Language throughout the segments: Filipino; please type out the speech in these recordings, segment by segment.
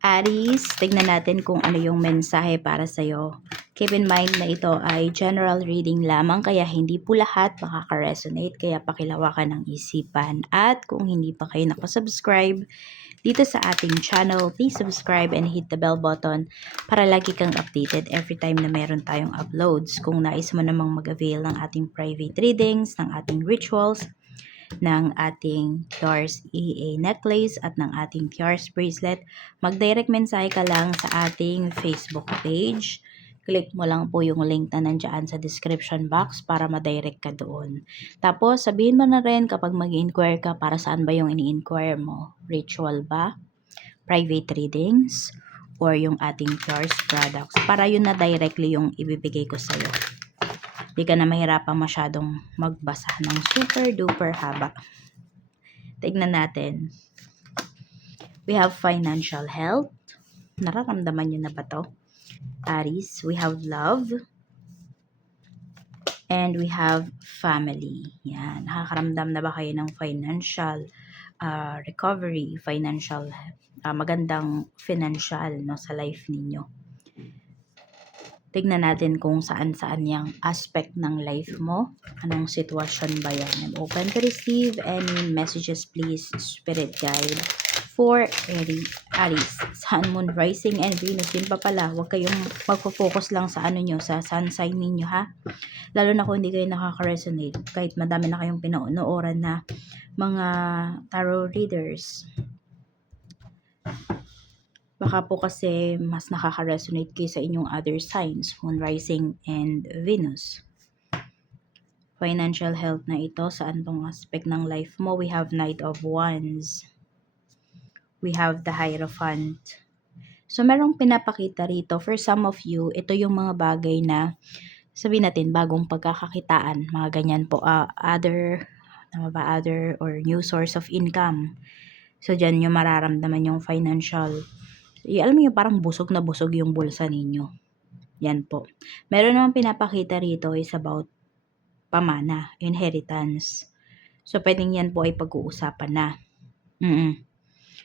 Aries, tignan natin kung ano yung mensahe para sa'yo. Keep in mind na ito ay general reading lamang kaya hindi po lahat makaka-resonate kaya pakilawakan ng isipan. At kung hindi pa kayo nakasubscribe dito sa ating channel, please subscribe and hit the bell button para lagi kang updated every time na meron tayong uploads. Kung nais mo namang mag-avail ng ating private readings, ng ating rituals, ng ating Tiars EA necklace at ng ating Tiars bracelet, mag-direct mensahe ka lang sa ating Facebook page. Click mo lang po yung link na nandyan sa description box para ma-direct ka doon. Tapos, sabihin mo na rin kapag mag-inquire ka para saan ba yung ini-inquire mo. Ritual ba? Private readings? Or yung ating Tiars products? Para yun na directly yung ibibigay ko sa'yo. Di ka na mahirapang masyadong magbasa ng super duper haba. Tignan natin. We have financial health. Nararamdaman nyo na ba to? Aries, we have love. And we have family. Yan. Nakakaramdam na ba kayo ng financial recovery, financial, magandang financial no, sa life ninyo? Tignan natin kung saan-saan yung aspect ng life mo. Anong sitwasyon ba yan? I'm open to receive any messages, please, Spirit Guide. For Aries, Sun, Moon, Rising, and Venus. Din pa pala, huwag kayong magpo-focus lang sa ano nyo, sa sun sign ninyo, ha? Lalo na kung hindi kayo nakaka-resonate. Kahit madami na kayong pinauunooran na mga tarot readers. Baka po kasi mas nakaka-resonate kayo sa inyong other signs, Moon, Rising, and Venus. Financial health na ito, saan tong aspect ng life mo? We have Knight of Wands. We have the Hierophant. So, merong pinapakita rito. For some of you, ito yung mga bagay na, sabihin natin, bagong pagkakakitaan. Mga ganyan po. Other or new source of income. So, dyan yung mararamdaman yung financial. Alam mo yung parang busog na busog yung bulsa ninyo. Yan po. Meron naman pinapakita rito is about pamana, inheritance. So, pwedeng yan po ay pag-uusapan na.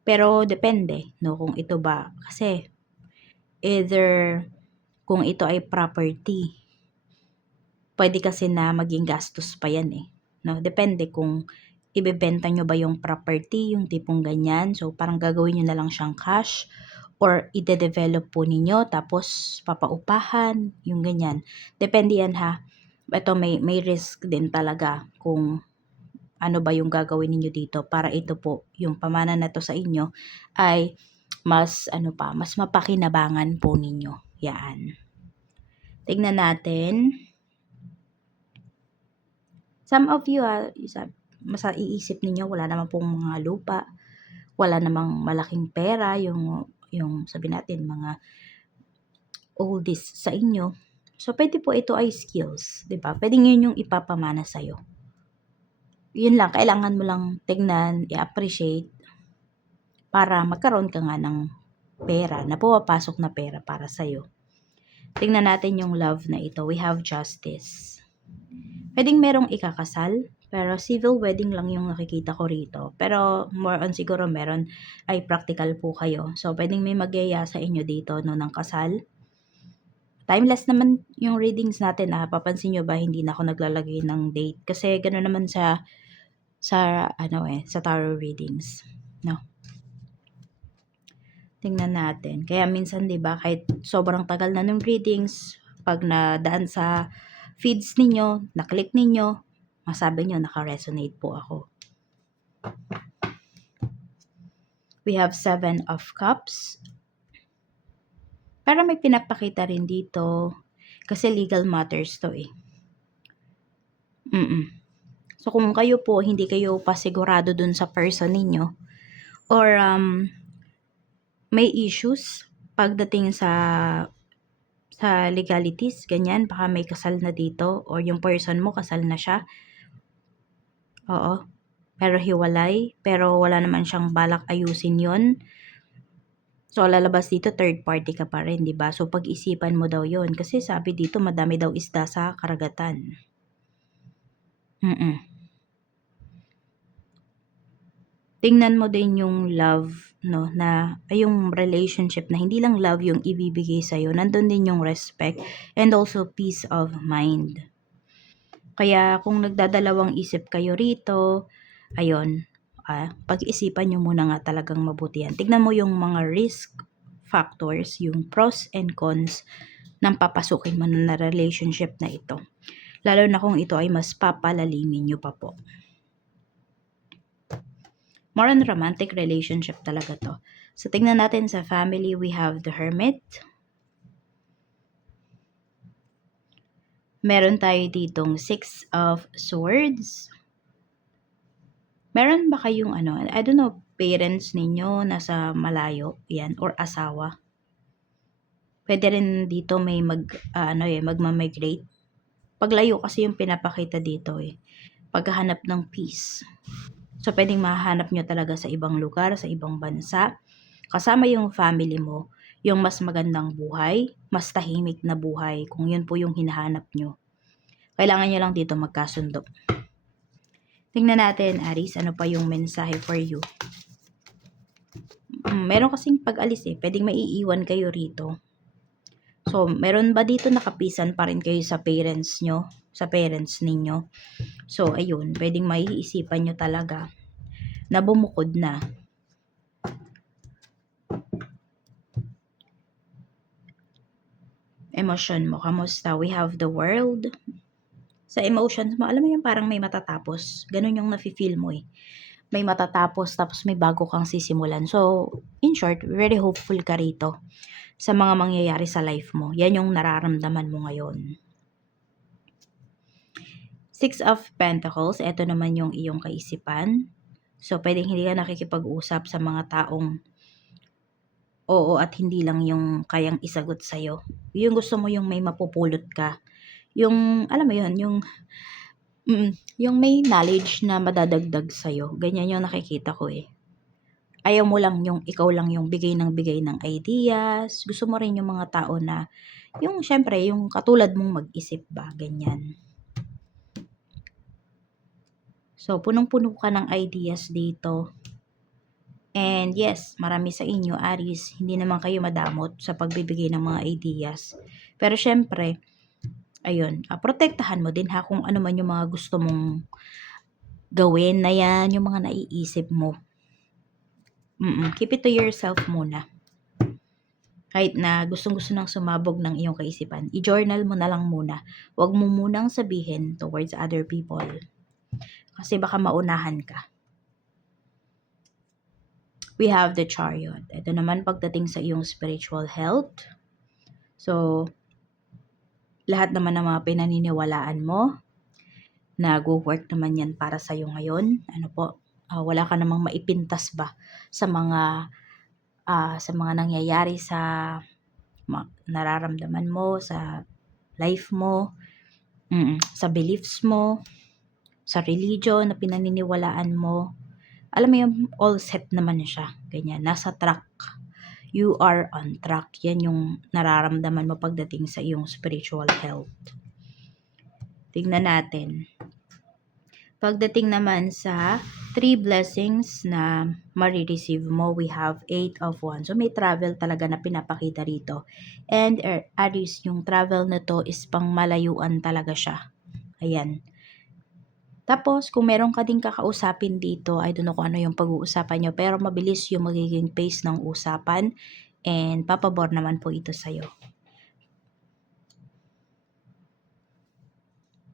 Pero, depende, no, kung ito ba. Kasi, either, kung ito ay property, pwede kasi na maging gastos pa yan eh. No? Depende kung ibebenta nyo ba yung property, yung tipong ganyan. So, parang gagawin nyo na lang siyang cash or ide-develop po ninyo tapos papaupahan, yung ganyan. Depende yan ha. Ito may risk din talaga kung ano ba yung gagawin ninyo dito para ito po, yung pamana na to sa inyo ay mas mas mapakinabangan po ninyo. Yan. Tignan natin. Some of you, mas iisip ninyo, wala naman pong mga lupa, wala namang malaking pera, yung sabi natin, mga oldies sa inyo. So, pwede po ito ay skills, di ba? Pwede yun yung ipapamana sa'yo. Yun lang, kailangan mo lang tignan, i-appreciate, para magkaroon ka nga ng pera, na pumapasok na pera para sa'yo. Tingnan natin yung love na ito. We have justice. Pwedeng merong ikakasal, pero civil wedding lang yung nakikita ko rito. Pero more on siguro meron ay practical po kayo. So, pwedeng may magyaya sa inyo dito no, ng kasal. Timeless naman yung readings natin. Papansin nyo ba, hindi na ako naglalagay ng date. Kasi gano'n naman sa tarot readings. No? Tingnan natin. Kaya minsan, 'di ba, kahit sobrang tagal na ng readings, pag nadaan sa feeds ninyo, na-click ninyo, masabi nyo, naka-resonate po ako. We have 7 of Cups. Pero may pinapakita rin dito, kasi legal matters to eh. So, kung kayo po, hindi kayo pasigurado dun sa person ninyo, or may issues pagdating sa legalities, ganyan, baka may kasal na dito, or yung person mo, kasal na siya. Oo. Pero hiwalay, pero wala naman siyang balak ayusin yon. So, lalabas dito, third party ka pa rin, di ba? So, pag-isipan mo daw yon. Kasi sabi dito, madami daw isda sa karagatan. Tingnan mo din yung love no, na ay yung relationship na hindi lang love yung ibibigay sa'yo, nandun din yung respect and also peace of mind. Kaya kung nagdadalawang isip kayo rito, ayun, pag-isipan nyo muna nga talagang mabuti yan. Tignan mo yung mga risk factors, yung pros and cons ng papasukin mo na relationship na ito. Lalo na kung ito ay mas papalalimin nyo pa po. More on romantic relationship talaga to. So, tingnan natin sa family, we have the Hermit. Meron tayo ditong Six of Swords. Meron ba kayong I don't know, parents ninyo nasa malayo, yan, or asawa? Pwede rin dito may magma-migrate. Paglayo kasi yung pinapakita dito paghahanap ng peace. So, pwedeng mahanap nyo talaga sa ibang lugar, sa ibang bansa. Kasama yung family mo, yung mas magandang buhay, mas tahimik na buhay, kung yun po yung hinahanap nyo. Kailangan nyo lang dito magkasundo. Tingnan natin, Aries, ano pa yung mensahe for you? Meron kasing pag-alis pwedeng maiiwan kayo rito. So, meron ba dito nakapisan pa rin kayo sa parents nyo, sa parents ninyo? So, ayun, pwedeng maiisipan nyo talaga na bumukod na. Emotion mo, kamusta? We have the World. Sa emotions mo, alam mo yung parang may matatapos. Ganun yung nafe-feel mo May matatapos, tapos may bago kang sisimulan. So, in short, very hopeful ka rito sa mga mangyayari sa life mo. Yan yung nararamdaman mo ngayon. Six of Pentacles, ito naman yung iyong kaisipan. So, pwedeng hindi ka nakikipag-usap sa mga taong oo at hindi lang yung kayang isagot sa'yo. Yung gusto mo yung may mapupulot ka. Yung, alam mo yun, yung may knowledge na madadagdag sa'yo. Ganyan yung nakikita ko Ayaw mo lang yung ikaw lang yung bigay ng ideas. Gusto mo rin yung mga tao na, yung syempre, yung katulad mong mag-isip ba, ganyan. So, punong-puno ka ng ideas dito. And yes, marami sa inyo, Aries, hindi naman kayo madamot sa pagbibigay ng mga ideas. Pero syempre, ayun, protektahan mo din kung ano man yung mga gusto mong gawin na yan, yung mga naiisip mo. Keep it to yourself muna. Kahit na gustong-gusto nang sumabog ng iyong kaisipan, i-journal mo na lang muna. Huwag mo munang sabihin towards other people. Kasi baka maunahan ka. We have the Chariot. Ito naman pagdating sa iyong spiritual health. So, lahat naman ng mga pinaniniwalaan mo, nag-work naman yan para sa iyo ngayon. Wala ka namang maipintas ba sa mga nangyayari sa nararamdaman mo, sa life mo, sa beliefs mo, sa religion na pinaniniwalaan mo. Alam mo yung all set naman siya. Ganyan, nasa track. You are on track. Yan yung nararamdaman mo pagdating sa iyong spiritual health. Tingnan natin. Pagdating naman sa 3 blessings na marireceive mo, we have 8 of Wands. So, may travel talaga na pinapakita rito. And Aries, yung travel na to is pang malayuan talaga siya. Ayan. Tapos, kung meron ka din kakausapin dito, I don't know kung ano yung pag-uusapan nyo, pero mabilis yung magiging pace ng usapan and papabor naman po ito sa'yo.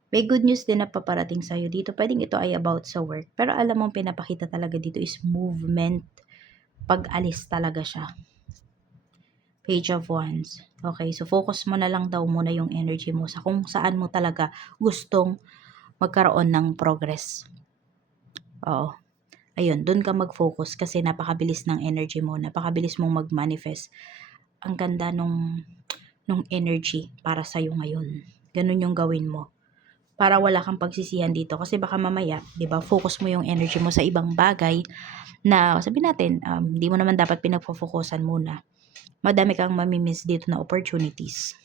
May good news din na paparating sa'yo dito. Pwedeng ito ay about sa work, pero alam mo, pinapakita talaga dito is movement. Pag-alis talaga siya. Page of Wands. Okay, so focus mo na lang daw muna yung energy mo sa kung saan mo talaga gustong magkaroon ng progress. Oo. Ayun, doon ka mag-focus kasi napakabilis ng energy mo, napakabilis mong mag-manifest. Ang ganda nung energy para sa'yo ngayon. Ganun yung gawin mo. Para wala kang pagsisihan dito. Kasi baka mamaya, di ba, focus mo yung energy mo sa ibang bagay na, sabihin natin, hindi mo naman dapat pinagpo-focusan muna. Madami kang mamimiss dito na opportunities.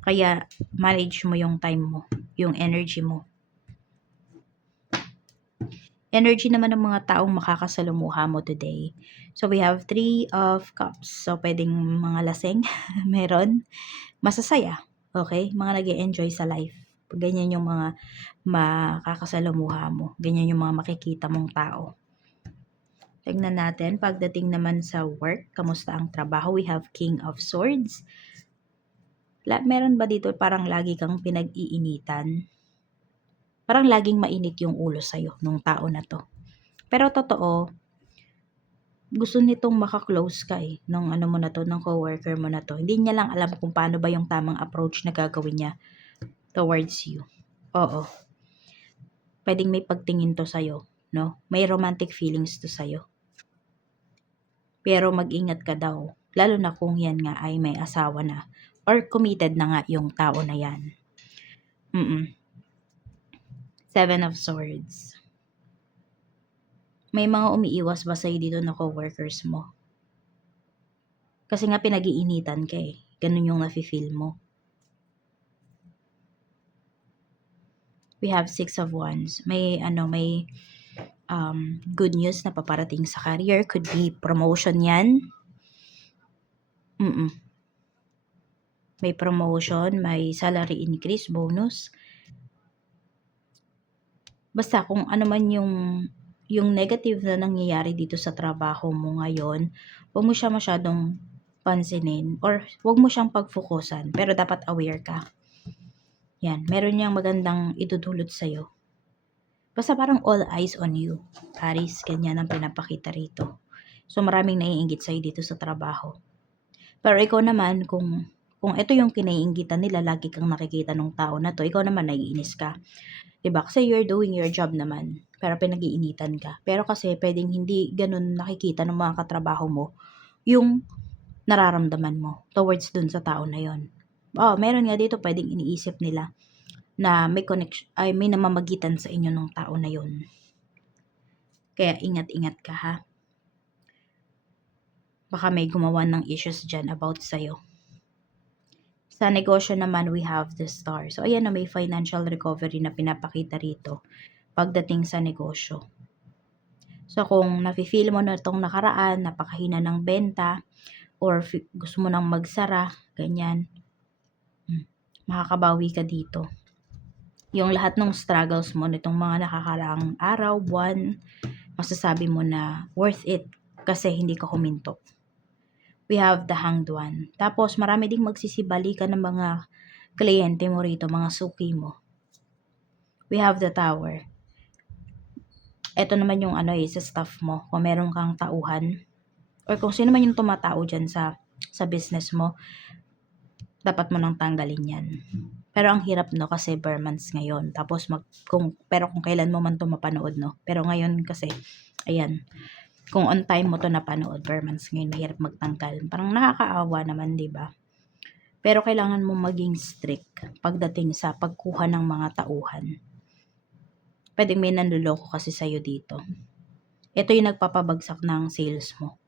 Kaya, manage mo yung time mo, yung energy mo. Energy naman ng mga taong makakasalumuha mo today. So, we have 3 of Cups. So, pwedeng mga laseng, meron, masasaya, okay? Mga nag-e-enjoy sa life. Ganyan yung mga makakasalumuha mo. Ganyan yung mga makikita mong tao. Tignan natin, pagdating naman sa work, kamusta ang trabaho? We have King of Swords. Meron ba dito parang lagi kang pinag-iinitan? Parang laging mainit yung ulo sa'yo nung tao na to. Pero totoo, gusto nitong maka-close ka nung ano mo na to, ng coworker mo na to. Hindi niya lang alam kung paano ba yung tamang approach na gagawin niya towards you. Oo. Pwedeng may pagtingin to sa'yo, no? May romantic feelings to sa'yo. Pero mag-ingat ka daw. Lalo na kung yan nga ay may asawa na or committed na nga yung tao na yan. 7 of Swords. May mga umiiwas ba sa'yo dito na co-workers mo? Kasi nga pinag-iinitan ka Ganun yung nafe-feel mo. We have 6 of Wands. May good news na paparating sa career. Could be promotion yan. May promotion, may salary increase, bonus. Basta kung ano man yung negative na nangyayari dito sa trabaho mo ngayon, huwag mo siya masyadong pansinin or huwag mo siyang pagfokusan, pero dapat aware ka. Yan, meron niyang magandang idudulot sa'yo. Basta parang all eyes on you. Aries, ganyan ang pinapakita rito. So maraming naiinggit sa'yo dito sa trabaho. Pero ikaw naman, kung ito yung kinaiinggitan nila, lagi kang nakikita ng tao na to, ikaw naman naiinis ka. Diba? Kasi you're doing your job naman, pero pinag-iinitan ka. Pero kasi pwedeng hindi ganun nakikita ng mga katrabaho mo yung nararamdaman mo towards dun sa tao na yon. Meron nga dito pwedeng iniisip nila na may connection, ay may namamagitan sa inyo ng tao na yon. Kaya ingat-ingat ka ha. Baka may gumawa ng issues dyan about sa'yo. Sa negosyo naman, we have the Star. So, ayan na, may financial recovery na pinapakita rito pagdating sa negosyo. So, kung nafe-feel mo na itong nakaraan, napakahina ng benta, or gusto mo nang magsara, ganyan, makakabawi ka dito. Yung lahat ng struggles mo nitong mga nakakaraang araw, buwan, masasabi mo na worth it kasi hindi ka huminto. We have the Hanged One. Tapos, marami ding magsisibalikan ng mga kliyente mo rito, mga suki mo. We have the Tower. Ito naman yung sa staff mo. Kung meron kang tauhan, or kung sino man yung tumatao dyan sa business mo, dapat mo nang tanggalin yan. Pero ang hirap no, kasi bare months ngayon. Tapos, pero kung kailan mo man ito mapanood, no? Pero ngayon kasi, ayan, kung on time mo to napanood, bare months ngayon, mahirap magtanggal. Parang nakakaawa naman, di ba? Pero kailangan mo maging strict pagdating sa pagkuha ng mga tauhan. Pwedeng may nanluloko kasi sa'yo dito. Ito yung nagpapabagsak ng sales mo.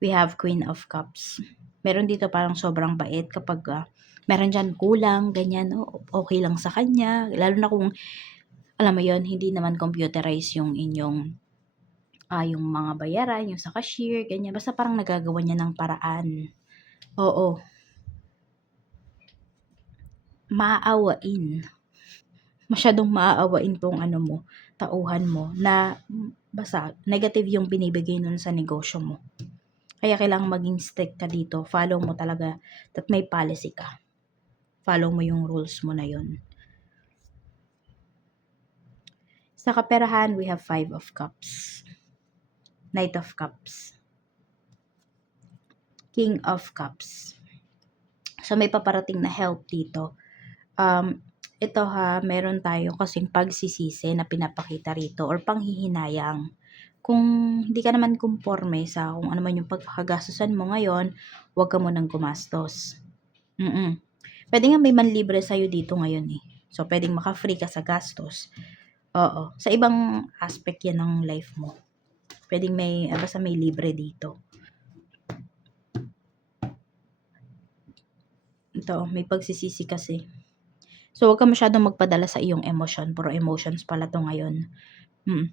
We have Queen of Cups. Meron dito parang sobrang bait kapag meron dyan kulang, ganyan, okay lang sa kanya. Lalo na kung, alam mo yon, hindi naman computerize yung inyong yung mga bayaran, yung sa cashier, ganyan. Basta parang nagagawa niya ng paraan. Oo. Maaawain. Masyadong maaawain tong tauhan mo na basta negative yung binibigay nun sa negosyo mo. Kaya kailangan maging strict ka dito. Follow mo talaga that may policy ka. Follow mo yung rules mo na yun. Sa kaperahan, we have 5 of Cups. Knight of Cups. King of Cups. So, may paparating na help dito. Ito meron tayo kasing pagsisisi na pinapakita rito or panghihinayang. Kung hindi ka naman conforme sa kung ano man yung pagkakagastusan mo ngayon, huwag ka munang gumastos. Pwede nga may manlibre sa'yo dito ngayon So, pwedeng maka-free ka sa gastos. Oo. Sa ibang aspect yan ng life mo. Pwedeng basta may libre dito. Ito, may pagsisisi kasi. So, huwag ka masyadong magpadala sa iyong emosyon. Puro emotions pala 'to ngayon.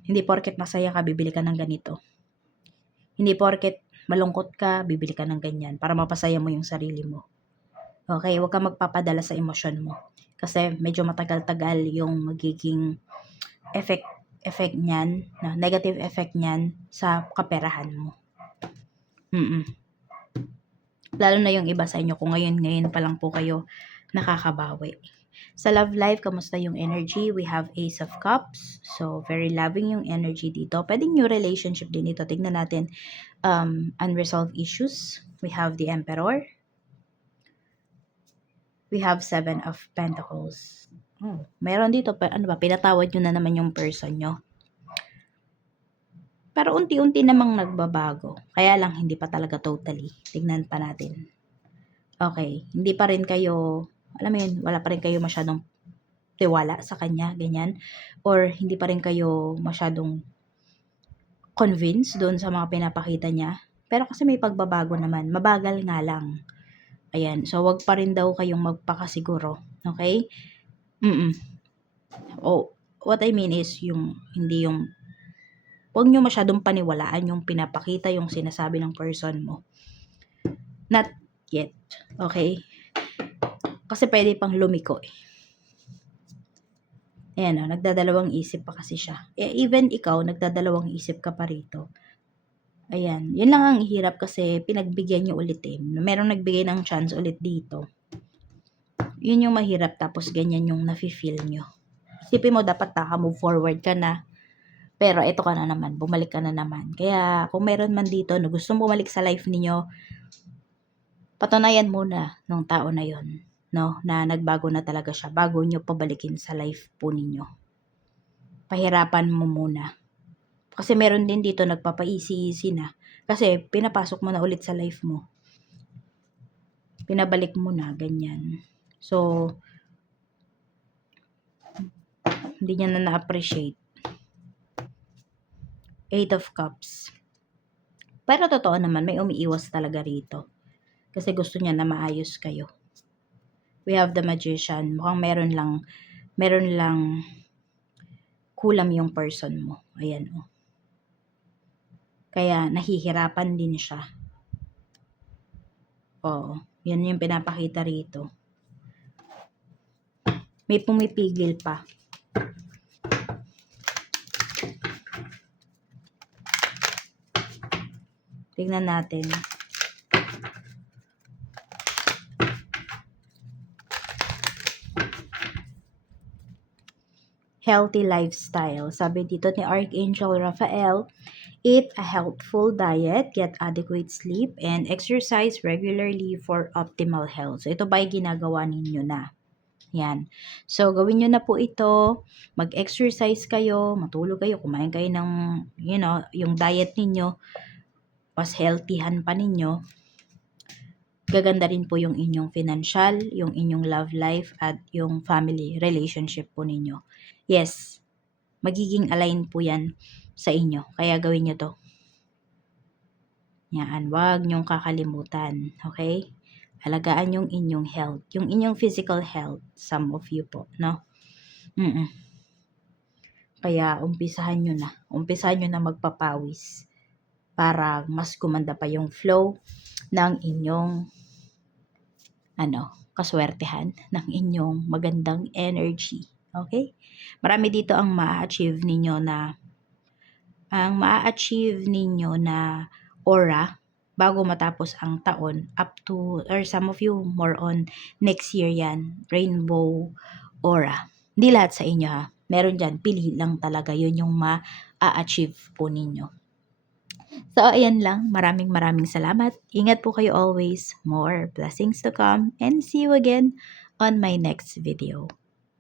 Hindi porket masaya ka, bibili ka ng ganito. Hindi porket malungkot ka, bibili ka ng ganyan para mapasaya mo yung sarili mo. Okay, huwag kang magpapadala sa emosyon mo. Kasi medyo matagal-tagal yung magiging effect effect niyan, negative effect niyan sa kaperahan mo. Lalo na yung iba sa inyo kung ngayon pa lang po kayo nakakabawi. Sa love life, kamusta yung energy? We have Ace of Cups. So, very loving yung energy dito. Pwedeng new relationship din ito. Tignan natin. Unresolved issues. We have the Emperor. We have Seven of Pentacles. Meron dito, pinatawad nyo na naman yung person nyo. Pero unti-unti namang nagbabago. Kaya lang, hindi pa talaga totally. Tignan pa natin. Okay, hindi pa rin kayo, alam mo yun, wala pa rin kayo masyadong tiwala sa kanya, ganyan. Or hindi pa rin kayo masyadong convinced doon sa mga pinapakita niya. Pero kasi may pagbabago naman, mabagal nga lang. Ayan, so wag pa rin daw kayong magpakasiguro, okay? What I mean is, hindi yung, huwag nyo masyadong paniwalaan yung pinapakita, yung sinasabi ng person mo. Not yet, okay? Kasi pwede pang lumiko eh. Ayan, nagdadalawang isip pa kasi siya. Even ikaw, nagdadalawang isip ka pa rito. Ayan, yun lang ang hirap kasi pinagbigyan nyo ulit eh. Merong nagbigay ng chance ulit dito. Yun yung mahirap, tapos ganyan yung nafe-feel nyo. Isipin mo, dapat move forward ka na. Pero ito ka na naman, bumalik ka na naman. Kaya kung meron man dito na gustong bumalik sa life niyo, patunayan muna ng tao na yon, no, na nagbago na talaga siya bago nyo pabalikin sa life po ninyo. Pahirapan mo muna. Kasi meron din dito nagpapaisi-isi na. Kasi pinapasok mo na ulit sa life mo. Pinabalik mo na, ganyan. So, hindi niya na na-appreciate. Eight of Cups. Pero totoo naman, may umiiwas talaga rito. Kasi gusto niya na maayos kayo. We have the Magician. Mukhang meron lang kulam yung person mo. Ayan o. Kaya nahihirapan din siya. Oo. Yan yung pinapakita rito. May pumipigil pa. Tingnan natin. Healthy lifestyle. Sabi dito ni Archangel Raphael, eat a healthful diet, get adequate sleep, and exercise regularly for optimal health. So, ito ba ay ginagawa ninyo na? Yan. So, gawin nyo na po ito. Mag-exercise kayo, matulog kayo, kumain kayo ng, yung diet ninyo, mas healthyhan pa ninyo. Gaganda rin po yung inyong financial, yung inyong love life, at yung family relationship po ninyo. Yes, magiging align po yan sa inyo. Kaya gawin nyo to. Yan, wag nyong kakalimutan. Okay? Alagaan yung inyong health. Yung inyong physical health. Some of you po, no? Kaya umpisahan nyo na. Umpisahan nyo na magpapawis. Para mas gumanda pa yung flow ng inyong kaswertehan, ng inyong magandang energy. Okay? Marami dito ang ma-achieve ninyo na aura bago matapos ang taon, up to, or some of you more on next year yan, rainbow aura. Hindi lahat sa inyo ha. Meron dyan, pili lang talaga, yun yung ma-achieve po ninyo. So, ayan lang. Maraming salamat. Ingat po kayo always. More blessings to come. And see you again on my next video.